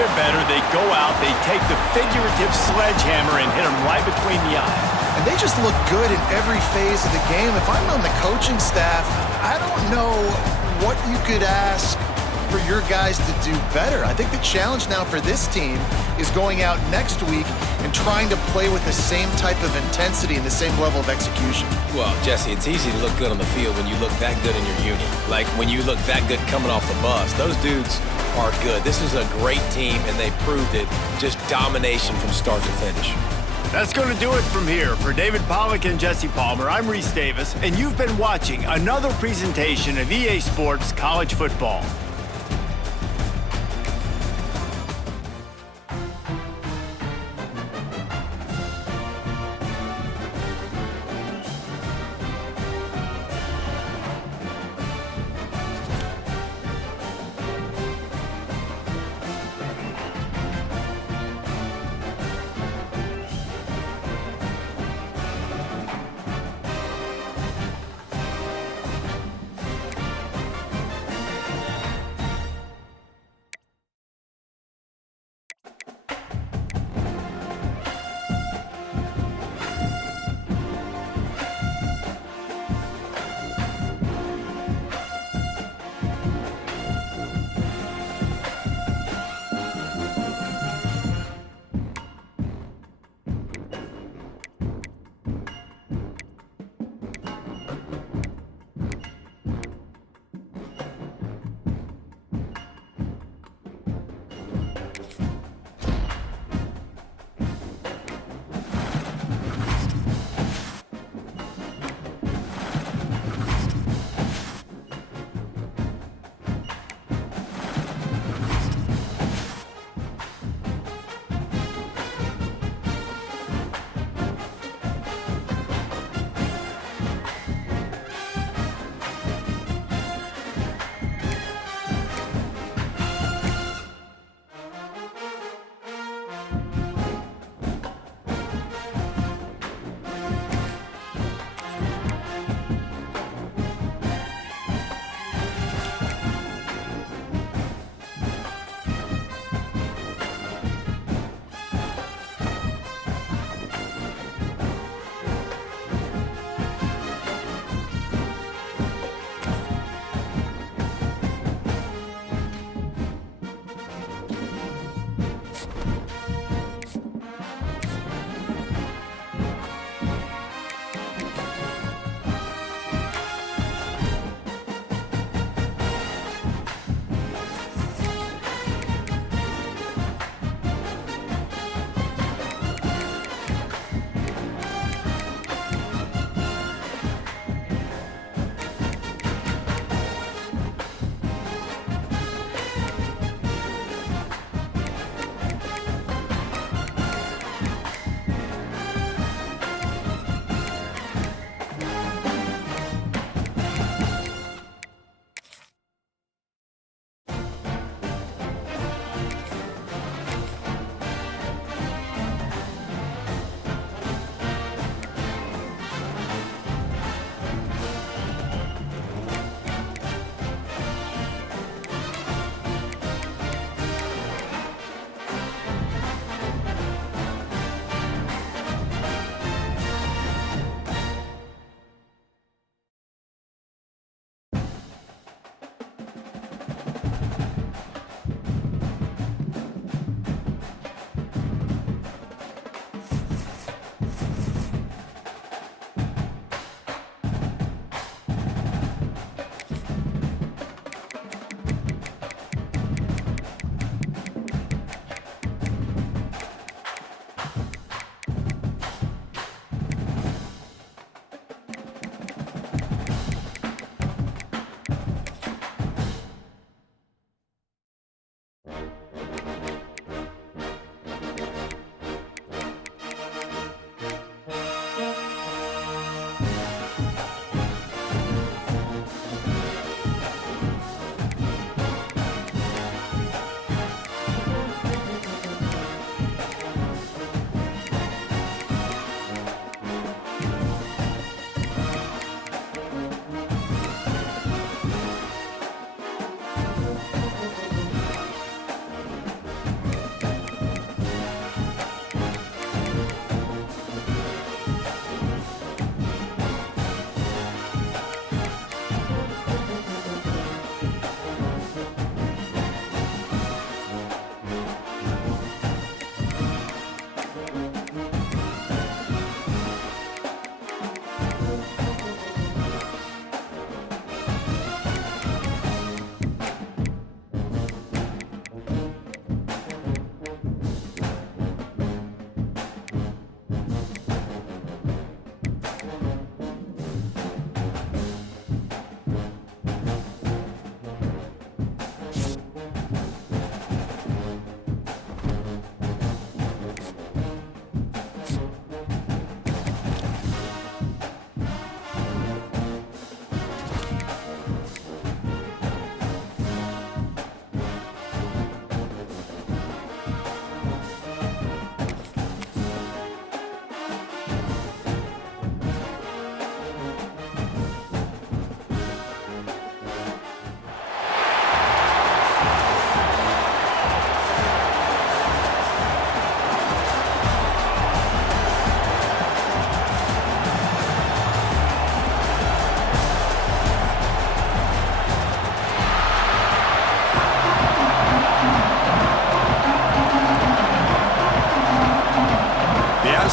they're better, they go out, they take the figurative sledgehammer and hit them right between the eyes. And they just look good in every phase of the game. If I'm on the coaching staff, I don't know what you could ask for your guys to do better. I think the challenge now for this team is going out next week and trying to play with the same type of intensity and the same level of execution. Well, Jesse, it's easy to look good on the field when you look that good in your unit. Like when you look that good coming off the bus. Those dudes are good. This is a great team, and they proved it. Just domination from start to finish. That's going to do it from here. For David Pollack and Jesse Palmer, I'm Reese Davis, and you've been watching another presentation of EA Sports College Football.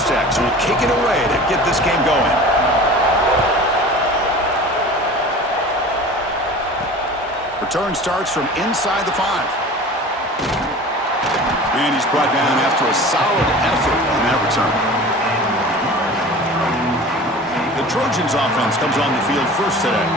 Stacks will kick it away to get this game going. Return starts from inside the 5. And he's brought down after a solid effort on that return. The Trojans offense comes on the field first today.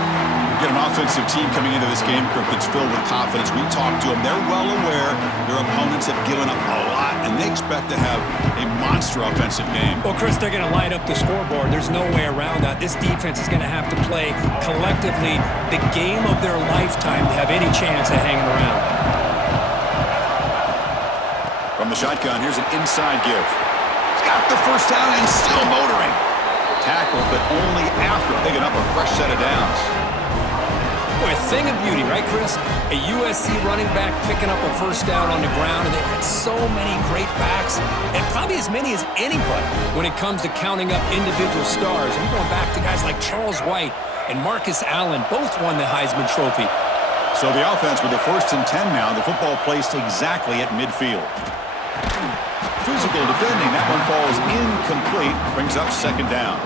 Get an offensive team coming into this game, Kirk, that's filled with confidence. We talked to them. They're well aware their opponents have given up a lot, and they expect to have a monster offensive game. Well, Chris, they're going to light up the scoreboard. There's no way around that. This defense is going to have to play collectively the game of their lifetime to have any chance of hanging around. From the shotgun, here's an inside give. He's got the first down and still motoring. Tackle, but only after picking up a fresh set of downs. Boy, a thing of beauty, right, Chris? A USC running back picking up a first down on the ground, and they've had so many great backs, and probably as many as anybody when it comes to counting up individual stars. I'm going back to guys like Charles White and Marcus Allen, both won the Heisman Trophy. So the offense with the 1st and 10 now, the football placed exactly at midfield. Physical defending, that one falls incomplete, brings up 2nd down.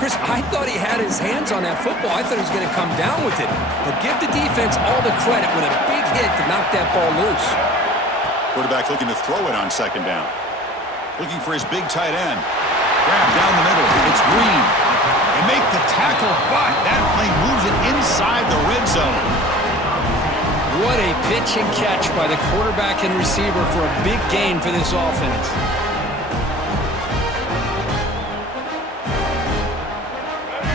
Chris, I thought he had his hands on that football. I thought he was going to come down with it. But give the defense all the credit with a big hit to knock that ball loose. Quarterback looking to throw it on 2nd down. Looking for his big tight end. Grab down the middle. It's Green. They make the tackle, but that play moves it inside the red zone. What a pitch and catch by the quarterback and receiver for a big gain for this offense.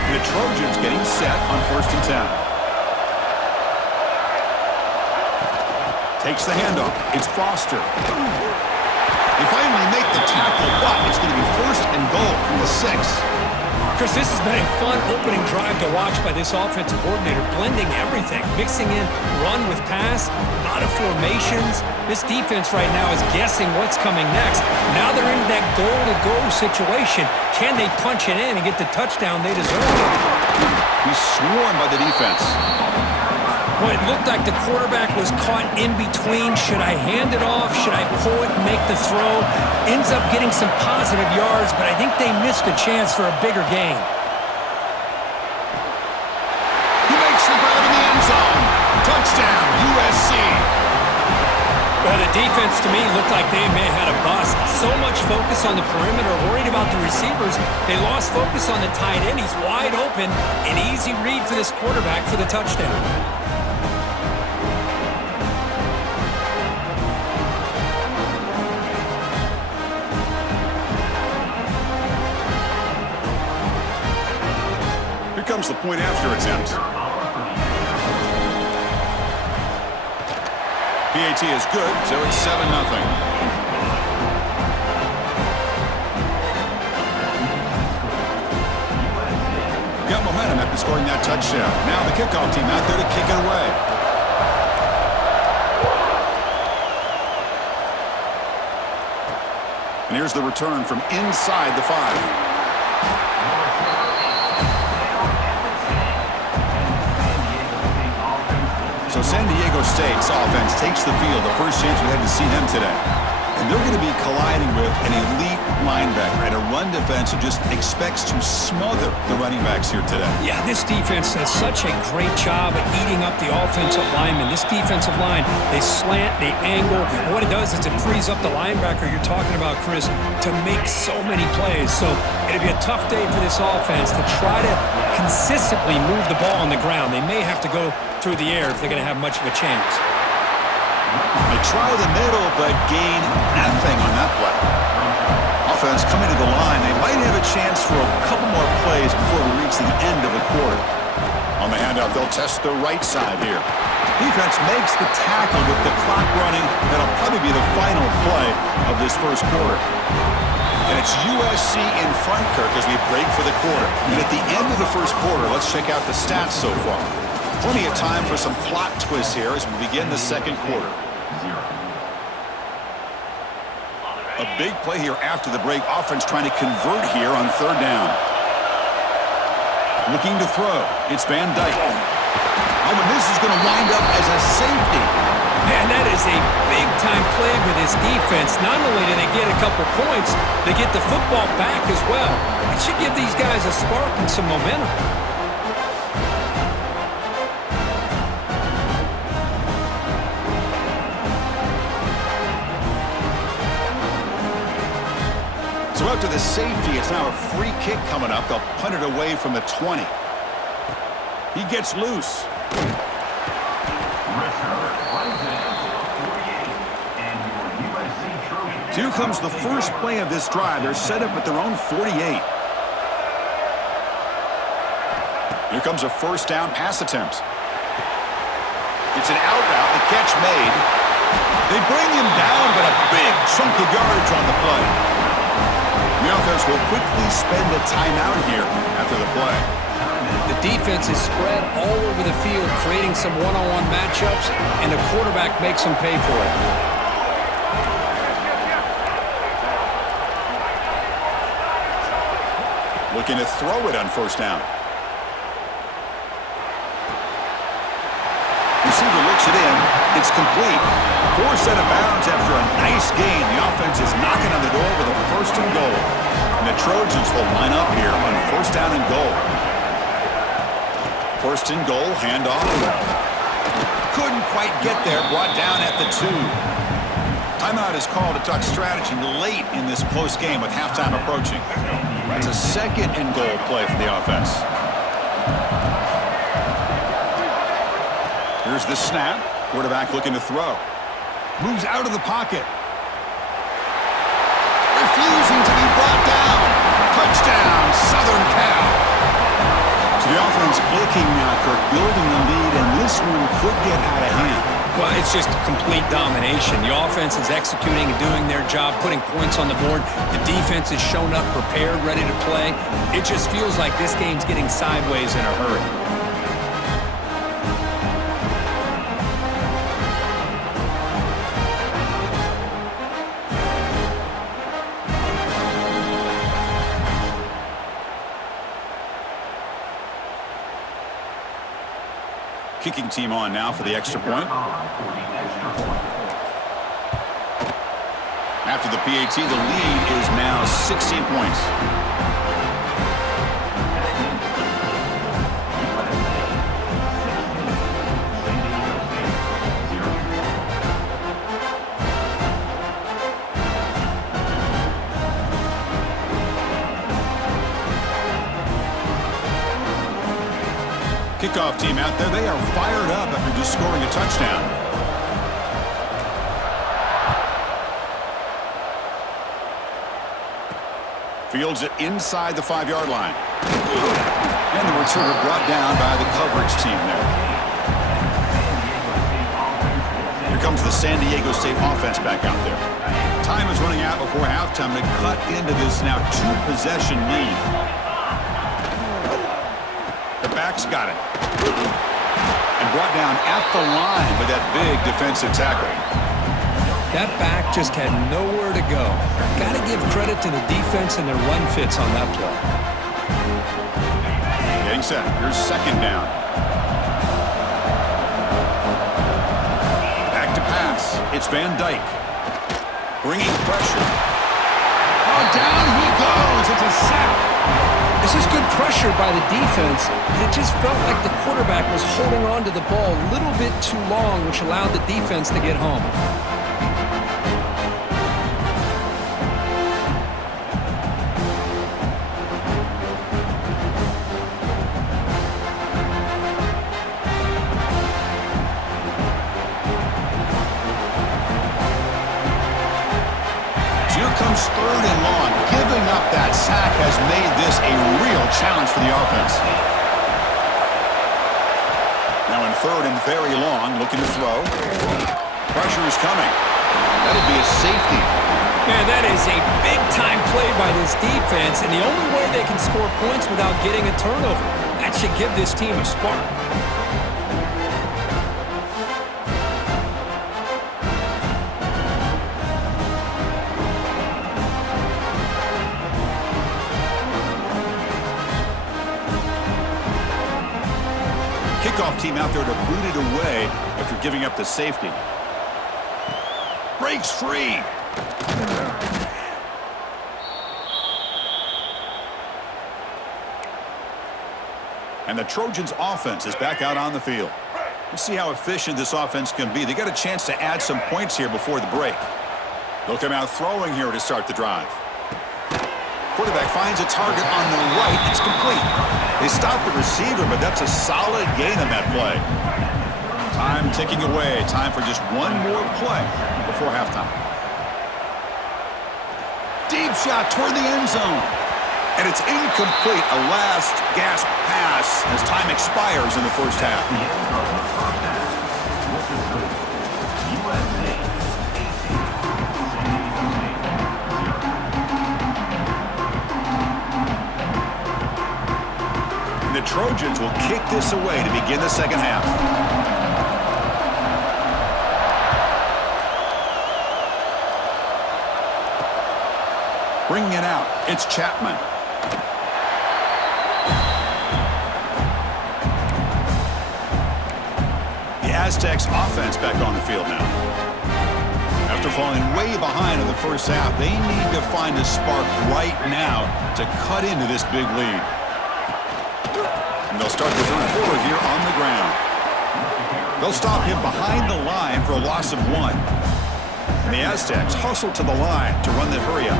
The Trojans getting set on 1st and 10. Takes the handoff. It's Foster. They finally make the tackle, but it's going to be 1st and goal from the 6. Chris, this has been a fun opening drive to watch by this offensive coordinator, blending everything, mixing in run with pass, a lot of formations. This defense right now is guessing what's coming next. Now they're in that goal-to-go situation. Can they punch it in and get the touchdown they deserve? He's swarmed by the defense. Well, it looked like the quarterback was caught in between. Should I hand it off? Should I pull it and make the throw? Ends up getting some positive yards, but I think they missed a chance for a bigger gain. He makes the grab in the end zone. Touchdown, USC. Well, the defense, to me, looked like they may have had a bust. So much focus on the perimeter, worried about the receivers. They lost focus on the tight end. He's wide open. An easy read for this quarterback for the touchdown. Here comes the point after attempt. PAT is good, so it's 7-0. Got momentum after scoring that touchdown. Now the kickoff team out there to kick it away. And here's the return from inside the 5. So San Diego State's offense takes the field, the first chance we had to see them today. And they're going to be colliding with an elite linebacker and a run defense that just expects to smother the running backs here today. Yeah, this defense does such a great job at eating up the offensive linemen. This defensive line, they slant, they angle. And what it does is it frees up the linebacker you're talking about, Chris, to make so many plays. So it'll be a tough day for this offense to try to consistently move the ball on the ground. They may have to go through the air if they're going to have much of a chance. They try the middle, but gain nothing on that play. Offense coming to the line. They might have a chance for a couple more plays before we reach the end of the quarter. On the handoff, they'll test the right side here. Defense makes the tackle with the clock running. That'll probably be the final play of this first quarter. And it's USC in front, Kirk, as we break for the quarter. And at the end of the first quarter, let's check out the stats so far. Plenty of time for some plot twists here as we begin the second quarter. A big play here after the break. Offense trying to convert here on 3rd down. Looking to throw. It's Van Dyke. Oh, and this is going to wind up as a safety. Man, that is a big-time play for this this defense, not only do they get a couple points, they get the football back as well. It should give these guys a spark and some momentum. So after the safety, it's now a free kick coming up. They'll punt it away from the 20. He gets loose. So here comes the first play of this drive. They're set up at their own 48. Here comes a first down pass attempt. It's an out route. The catch made. They bring him down, but a big chunk of yardage on the play. The offense will quickly spend a timeout here after the play. The defense is spread all over the field, creating some one-on-one matchups, and the quarterback makes them pay for it. Looking to throw it on first down. Receiver looks it in. It's complete. Forced out of bounds after a nice gain. The offense is knocking on the door with a first and goal. And the Trojans will line up here on first down and goal. First and goal, handoff. Couldn't quite get there. Brought down at the 2. Timeout is called to talk strategy late in this close game with halftime approaching. That's a second and goal play for the offense. Here's the snap. Quarterback looking to throw. Moves out of the pocket. Refusing to be brought down. Touchdown, Southern Cal. So the offense clicking now, Kirk, building the lead, and this one could get out of hand. Well, it's just complete domination. The offense is executing and doing their job, putting points on the board. The defense is shown up, prepared, ready to play. It just feels like this game's getting sideways in a hurry. Kicking team on now for the extra point. After the PAT, the lead is now 16 points. Kickoff team out there. They are fired up after just scoring a touchdown. Fields it inside the 5-yard line. And the returner brought down by the coverage team there. Here comes the San Diego State offense back out there. Time is running out before halftime to cut into this now 2-possession lead. The back's got it. And brought down at the line with that big defensive tackle. That back just had nowhere to go. Got to give credit to the defense and their run fits on that play. Getting set. Here's second down. Back to pass. It's Van Dyke. Bringing pressure. Oh, down he goes. It's a sack. This is good pressure by the defense, but it just felt like the quarterback was holding on to the ball a little bit too long, which allowed the defense to get home. Comes third and long. Giving up that sack has made this a real challenge for the offense. Now in third and very long, looking to throw. Pressure is coming. That'll be a safety. Man, that is a big-time play by this defense, and the only way they can score points without getting a turnover. That should give this team a spark. Kickoff team out there to boot it away after giving up the safety. breaks free. And the Trojans offense is back out on the field. We'll see how efficient this offense can be. They got a chance to add some points here before the break. They'll come out throwing here to start the drive. Quarterback finds a target on the right. It's complete. They stop the receiver, but that's a solid gain on that play. Time ticking away. Time for just one more play before halftime. Deep shot toward the end zone. And it's incomplete. A last gasp pass as time expires in the first half. The Trojans will kick this away to begin the second half. Bringing it out, it's Chapman. The Aztecs offense back on the field now. After falling way behind in the first half, they need to find a spark right now to cut into this big lead. And they'll start the third quarter here on the ground. They'll stop him behind the line for a loss of 1. And the Aztecs hustle to the line to run the hurry up.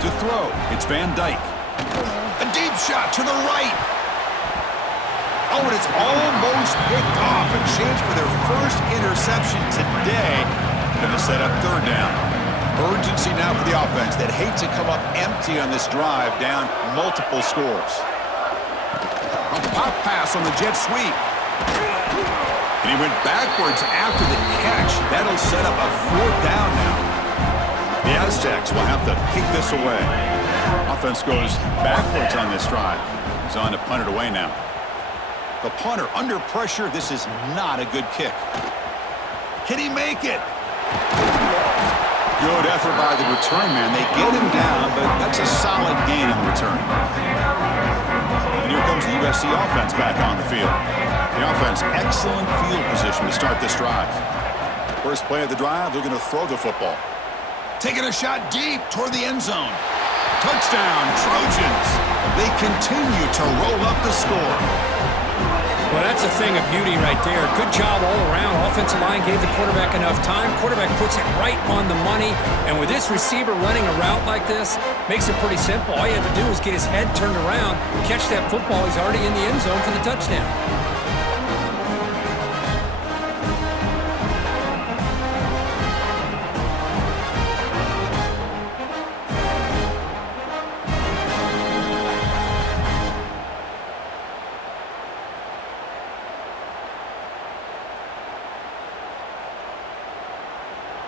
To throw, it's Van Dyke. A deep shot to the right. Oh, and it's almost picked off. A chance for their first interception today. Going to set up third down. Urgency now for the offense that hate to come up empty on this drive, down multiple scores. A pop pass on the jet sweep. And he went backwards after the catch. That'll set up a fourth down now. The Aztecs will have to kick this away. Offense goes backwards on this drive. He's on to punt it away now. The punter under pressure. This is not a good kick. Can he make it? Good effort by the return man. They get him down, but that's a solid gain in the return. And here comes the USC offense back on the field. The offense, excellent field position to start this drive. First play of the drive, they're going to throw the football. Taking a shot deep toward the end zone. Touchdown, Trojans. They continue to roll up the score. Well, that's a thing of beauty right there. Good job all around. Offensive line gave the quarterback enough time. Quarterback puts it right on the money. And with this receiver running a route like this, makes it pretty simple. All you have to do is get his head turned around, catch that football. He's already in the end zone for the touchdown.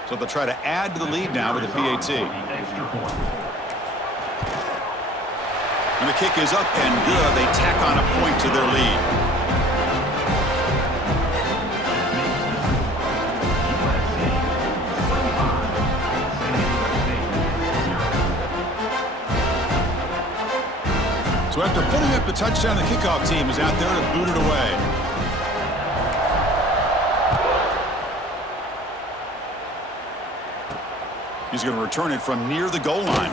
So they'll try to add to the lead now with the PAT. And the kick is up and good. They tack on a point to their lead. So after putting up the touchdown, the kickoff team is out there to boot it away. He's going to return it from near the goal line.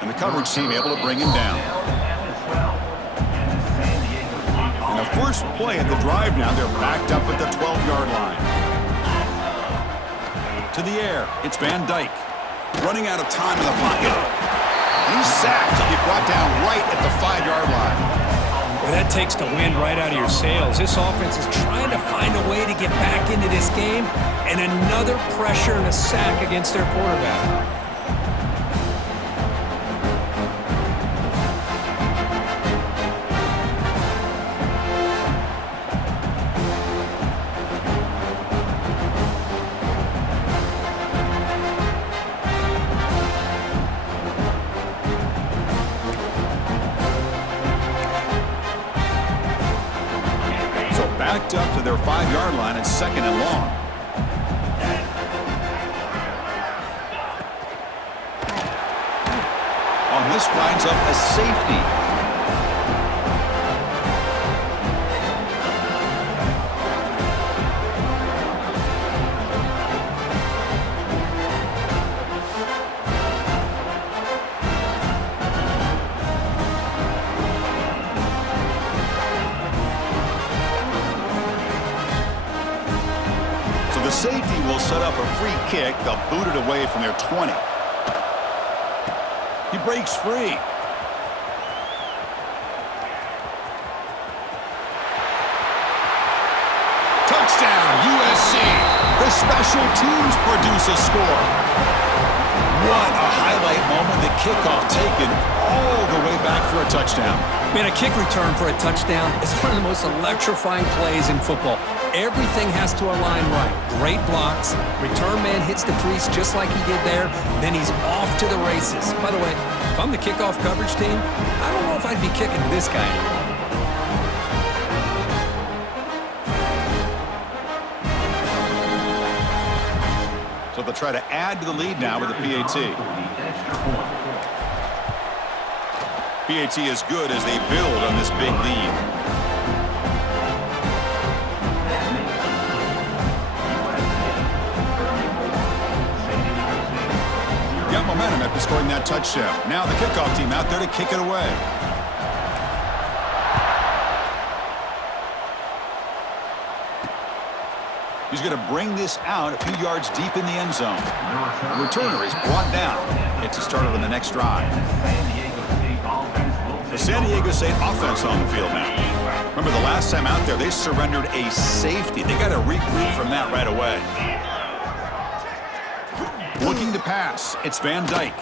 And the coverage team able to bring him down. And the first play at the drive now, they're backed up at the 12-yard line. To the air, it's Van Dyke. Running out of time in the pocket. He's sacked. He'll be brought down right at the 5-yard line. Well, that takes the wind right out of your sails. This offense is trying to find a way to get back into this game, and another pressure and a sack against their quarterback. Backed up to their 5-yard line. It's second and long. On this winds up a safety. kick. They'll boot it away from their 20. He breaks free. Touchdown, USC. The special teams produce a score. What a highlight moment. The kickoff taken all the way back for a touchdown. Man, a kick return for a touchdown is one of the most electrifying plays in football. Everything has to align right. Great blocks. Return man hits the crease just like he did there. Then he's off to the races. By the way, if I'm the kickoff coverage team, I don't know if I'd be kicking to this guy anymore. So they'll try to add to the lead now with the PAT. PAT is good as they build on this big lead. Got momentum after scoring that touchdown. Now the kickoff team out there to kick it away. He's going to bring this out a few yards deep in the end zone. The returner is brought down. Gets it started on the next drive. The San Diego State offense on the field now. Remember the last time out there, they surrendered a safety. They got to regroup from that right away. Looking to pass. It's Van Dyke.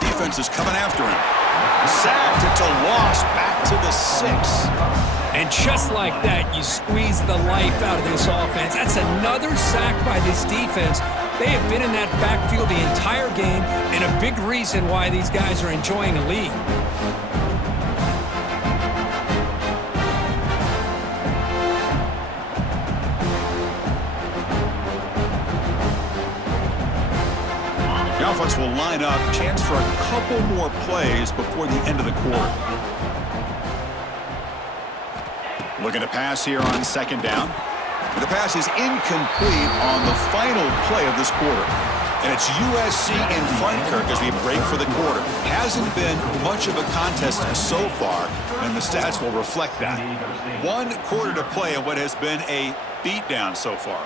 Defense is coming after him. Sacked. It's a loss back to the 6. And just like that, you squeeze the life out of this offense. That's another sack by this defense. They have been in that backfield the entire game, and a big reason why these guys are enjoying a lead. The offense will line up. Chance for a couple more plays before the end of the quarter. Looking to pass here on second down. The pass is incomplete on the final play of this quarter. And it's USC in front, Kirk, as we break for the quarter. Hasn't been much of a contest so far, and the stats will reflect that. 1 quarter to play in what has been a beatdown so far.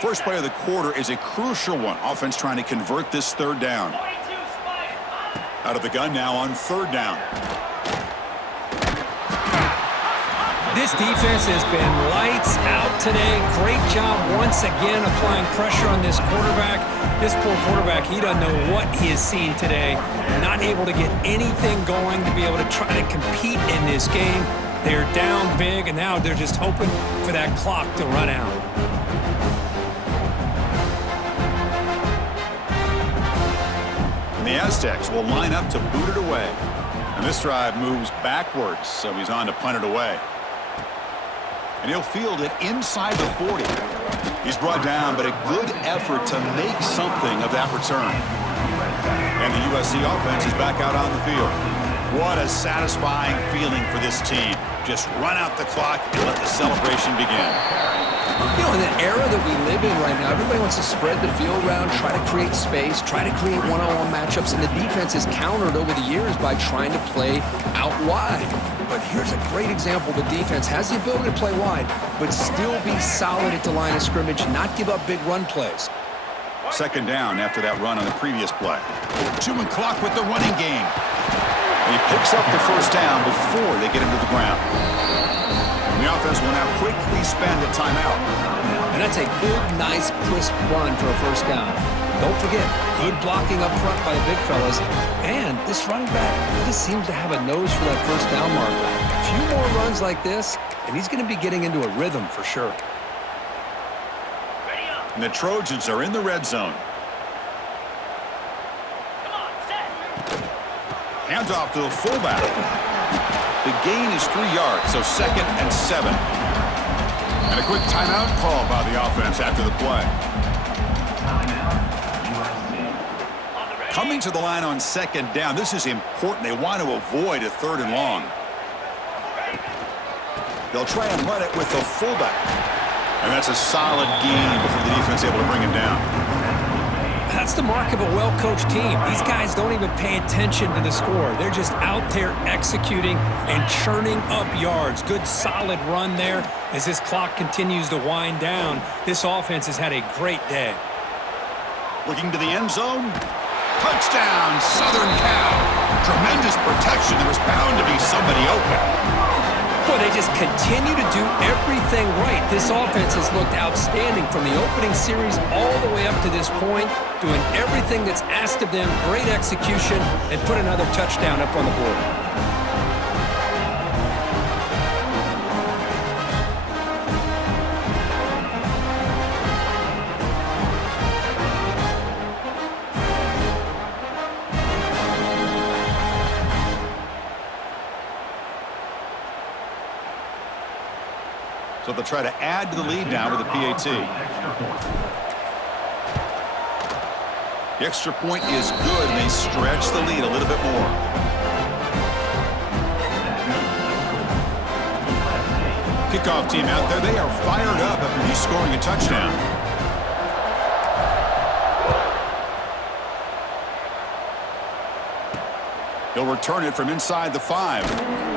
First play of the quarter is a crucial one. Offense trying to convert this third down. Out of the gun now on third down. This defense has been lights out today. Great job once again applying pressure on this quarterback. This poor quarterback, he doesn't know what he has seen today. Not able to get anything going to be able to try to compete in this game. They're down big, and now they're just hoping for that clock to run out. And the Aztecs will line up to boot it away. And this drive moves backwards, so he's on to punt it away. And he'll field it inside the 40. He's brought down, but a good effort to make something of that return. And the USC offense is back out on the field. What a satisfying feeling for this team. Just run out the clock and let the celebration begin. You know, in the era that we live in right now, everybody wants to spread the field around, try to create space, try to create one-on-one matchups, and the defense is countered over the years by trying to play out wide. But here's a great example. The defense has the ability to play wide, but still be solid at the line of scrimmage, not give up big run plays. Second down after that run on the previous play. Chewing clock with the running game. And he picks up the first down before they get him to the ground. And the offense will now quickly spend a timeout. And that's a good, nice, crisp run for a first down. Don't forget, good blocking up front by the big fellas. And this running back just seems to have a nose for that first down marker. A few more runs like this, and he's going to be getting into a rhythm for sure. And the Trojans are in the red zone. Hands off to the fullback. The gain is 3 yards, so 2nd and 7. And a quick timeout call by the offense after the play. Coming to the line on second down. This is important. They want to avoid a 3rd and long. They'll try and run it with the fullback. And that's a solid gain before the defense is able to bring him down. That's the mark of a well-coached team. These guys don't even pay attention to the score. They're just out there executing and churning up yards. Good, solid run there as this clock continues to wind down. This offense has had a great day. Looking to the end zone. Touchdown, Southern Cal. Tremendous protection. There was bound to be somebody open. Boy, they just continue to do everything right. This offense has looked outstanding from the opening series all the way up to this point, doing everything that's asked of them, great execution, and put another touchdown up on the board. So they'll try to add to the lead now with a PAT. The extra point is good, and they stretch the lead a little bit more. Kickoff team out there, they are fired up after he's scoring a touchdown. He'll return it from inside the 5.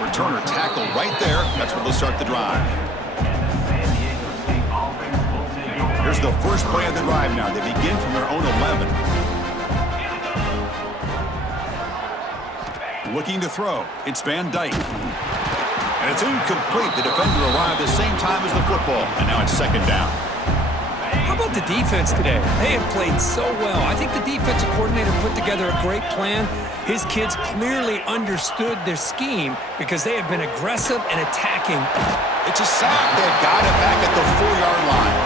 Returner tackle right there. That's where they'll start the drive. Here's the first play of the drive now. They begin from their own 11. Looking to throw. It's Van Dyke. And it's incomplete. The defender arrived the same time as the football. And now it's second down. How about the defense today? They have played so well. I think the defensive coordinator put together a great plan. His kids clearly understood their scheme because they have been aggressive and attacking. It's a sack. They've got it back at the 4-yard line.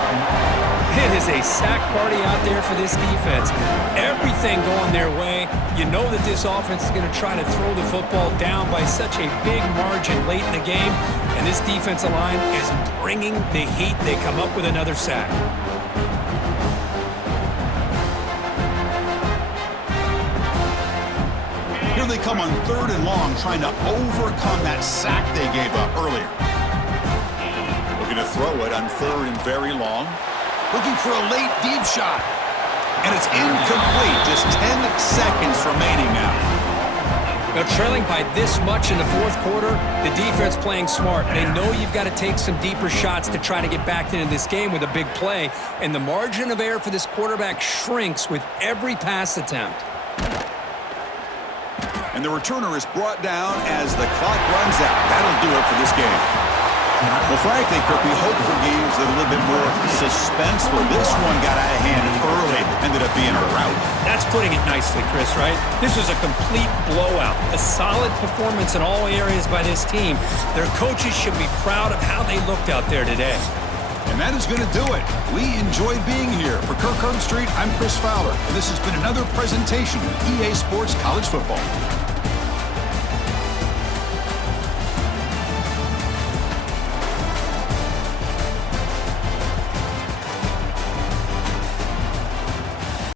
It is a sack party out there for this defense. Everything going their way. You know that this offense is going to try to throw the football down by such a big margin late in the game. And this defensive line is bringing the heat. They come up with another sack. Here they come on 3rd and long, trying to overcome that sack they gave up earlier. Looking to throw it on 3rd and very long. Looking for a late deep shot. And it's incomplete. Just 10 seconds remaining now. Now, trailing by this much in the 4th quarter, the defense playing smart. They know you've got to take some deeper shots to try to get back into this game with a big play. And the margin of error for this quarterback shrinks with every pass attempt. And the returner is brought down as the clock runs out. That'll do it for this game. Well, frankly, Kirk, we hope for games that are a little bit more suspenseful. This one got out of hand early, ended up being a rout. That's putting it nicely, Chris, right? This was a complete blowout. A solid performance in all areas by this team. Their coaches should be proud of how they looked out there today. And that is going to do it. We enjoyed being here. For Kirk Herbstreit, I'm Chris Fowler. And this has been another presentation of EA Sports College Football.